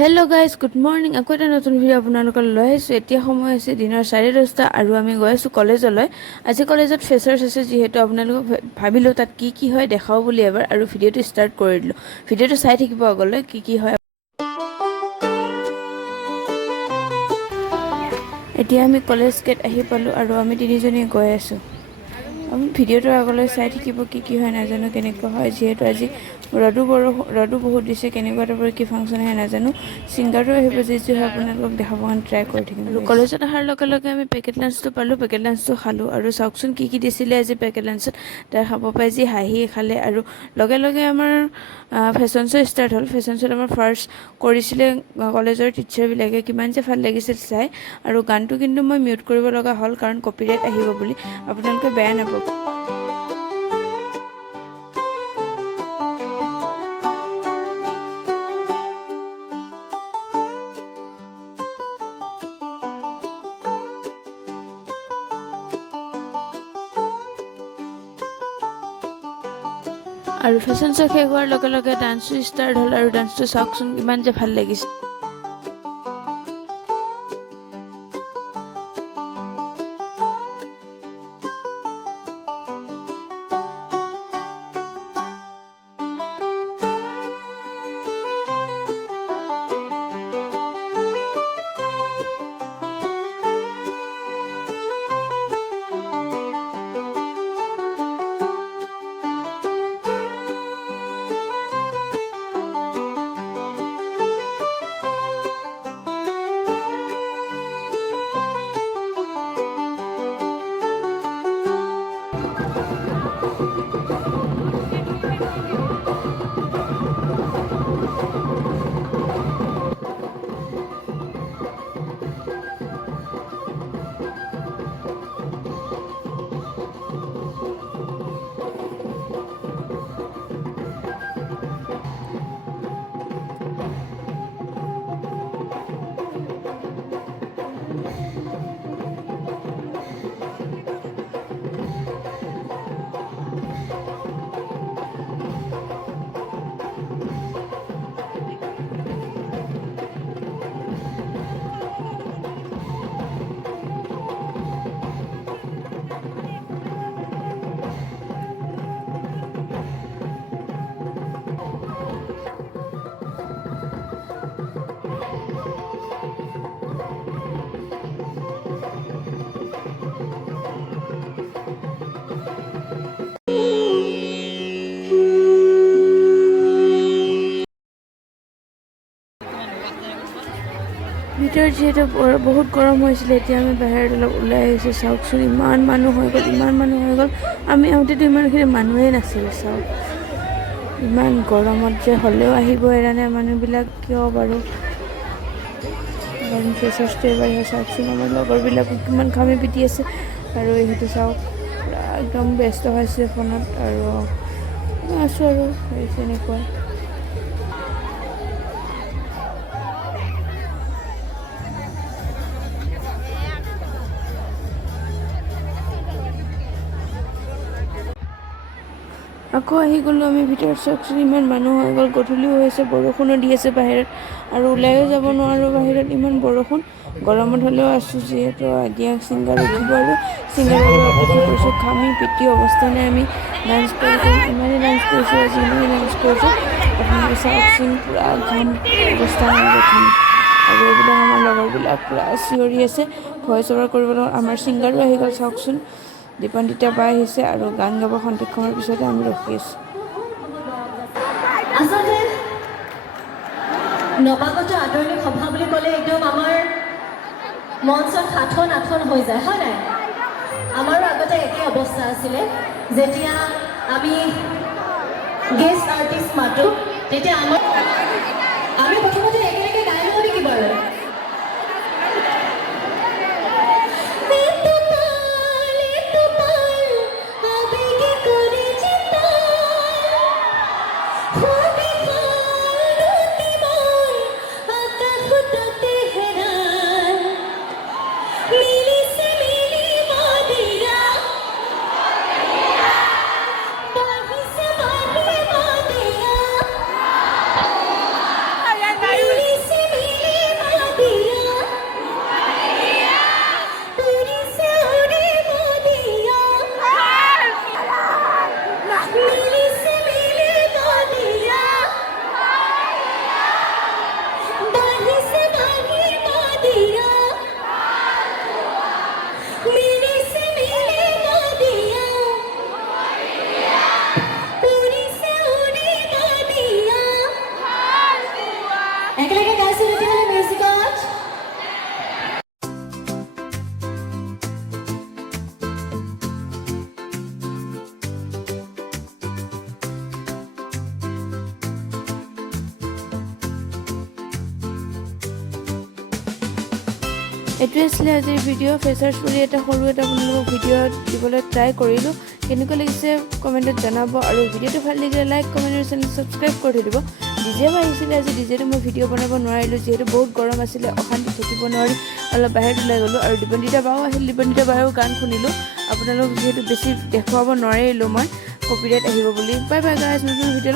Hello' guys good morning. আকৌ এটা নতুন ভিডিঅ' আপোনালোকক লৈ আহিছোঁ। এতিয়া সময় হৈছে দিনৰ 10:30 আৰু আমি গৈ আছোঁ কলেজলৈ। আজি কলেজত ফ্ৰেছাৰ্ছ আছে, যিহেতু আপোনালোকক ভাবিলোঁ তাত কি কি হয় দেখাওঁ বুলি এবাৰ, আৰু ভিডিঅ'টো ষ্টাৰ্ট কৰি দিলোঁ। ভিডিঅ'টো চাই থাকিব আগলৈ কি কি হয়। এতিয়া আমি কলেজ গেট আহি পালোঁ আৰু আমি তিনিজনীয়ে গৈ আছোঁ। আমি ভিডিঅ'টোৰ আগলৈ চাই থাকিব কি কি হয় নাজানো, কেনেকুৱা হয়, যিহেতু আজি ৰ'দো বহুত দিছে। কেনেকুৱা টাইপৰ কি ফাংচন আহে নাজানো। ছিংগাৰো আহিব, যি হয় আপোনালোকক দেখাব কাৰণে ট্ৰাই কৰি থাকিম। আৰু কলেজত অহাৰ লগে লগে আমি পেকেট লাঞ্চটো পালোঁ, পেকেট লাঞ্চটো খালোঁ। আৰু চাওকচোন কি কি দিছিলে আজি পেকেট লাঞ্চত। তাৰ খাব পাই যি হাঁহি খালে। আৰু লগে লগে আমাৰ ফেশ্বন শ্ব' ষ্টাৰ্ট হ'ল। ফেশ্বন শ্ব'ত আমাৰ ফাৰ্ষ্ট কৰিছিলে কলেজৰ টিচাৰবিলাকে। কিমান যে ভাল লাগিছিল চাই। আৰু গানটো কিন্তু মই মিউট কৰিব লগা হ'ল, কাৰণ কপিৰাইট আহিব বুলি। আপোনালোকে বেয়া নাপাব। আৰু ফেশ্বন শ্ব' শেষ হোৱাৰ লগে লগে ডান্সটো ষ্টাৰ্ট হ'ল। আৰু ডান্সটো চাওকচোন কিমান যে ভাল লাগিছে। ভিতৰত যিহেতু বহুত গৰম হৈছিলে, এতিয়া আমি বাহিৰত অলপ ওলাই আহিছোঁ। চাওকচোন ইমান মানুহ হৈ গ'ল, ইমান মানুহ হৈ গ'ল। আমি আহোঁতেতো ইমানখিনি মানুহেই নাছিল। চাওক ইমান গৰমত যে হ'লেও আহিব এৰা নাই মানুহবিলাক, কিয় বাৰু। ফ্ৰেছাৰ্ছটো এবাৰ চাওকচোন, আমাৰ লগৰবিলাকো কিমান ঘামি পিটি আছে। আৰু ইহঁতে চাওক পূৰা একদম ব্যস্ত হৈছে ফোনত। আৰু আছোঁ আৰু তেনেকুৱা। আকৌ আহি গ'লোঁ আমি ভিতৰত। চাওকচোন ইমান মানুহ হৈ গ'ল, গধূলিও হৈছে, বৰষুণো দি আছে বাহিৰত। আৰু ওলাইও যাব নোৱাৰোঁ বাহিৰত, ইমান বৰষুণ। গৰমত হ'লেও আছোঁ, যিহেতু এতিয়া ছিংগাৰ উঠিব। আৰু ছিংগাৰ অপেক্ষা কৰিছোঁ। ঘামি পিটি অৱস্থা নাই। আমি ডান্স কৰিছোঁ, ইমানেই ডান্স কৰিছোঁ আজি, ইমানেই ডান্স কৰিছোঁ। আপোনালোকে চাওকচোন পূৰা ঘাম, অৱস্থা নাই আৰু ঘামি। আৰু এইবিলাক আমাৰ লগৰবিলাক পূৰা চিঞৰি আছে, ভইচ অভাৰ কৰিবলৈ। আমাৰ ছিংগাৰো আহি গ'ল, চাওকচোন দীপান্বিতা বা আহিছে আৰু গান গাব। সন্ধিক সময়ৰ পিছতে আমি ৰখি আছোঁ। আচলতে নৱাগত আদৰণি সভা বুলি ক'লে একদম আমাৰ মঞ্চত সাথন আথন হৈ যায়, হয় নাই? আমাৰো আগতে একে অৱস্থা আছিলে। যেতিয়া আমি গেষ্ট আৰ্টিষ্ট মাতোঁ, তেতিয়া আমি প্ৰথমতে একেলগে গাই লওঁ নেকি বাৰু? একেলগে গাইছো তেতিয়াহ'লে মিউজিকত এইটোৱে আছিলে আজিৰ ভিডিঅ' ফ্ৰেছাৰ্ছ বুলি এটা সৰু এটা আপোনালোকক ভিডিঅ' দিবলৈ ট্ৰাই কৰিলোঁ কেনেকুৱা লাগিছে কমেণ্টত জনাব আৰু ভিডিঅ'টো ভাল লাগিলে লাইক কমেণ্ট আৰু চেনেল ছাবস্ক্ৰাইব কৰি থৈ দিব ডিজে আহিছিলে আজি ডিজেটো মই ভিডিঅ' বনাব নোৱাৰিলোঁ যিহেতু বহুত গৰম আছিলে অশান্তি থাকিব নোৱাৰি অলপ বাহিৰত ওলাই গ'লোঁ আৰু দিপন্দিতা বাও আহিল দিপন্দিতা বাও গান শুনিলোঁ আপোনালোক যিহেতু বেছি দেখুৱাব নোৱাৰিলোঁ মই কপিৰাইট আহিব বুলি বাই বাই গাইজ নতুন ভিডিঅ'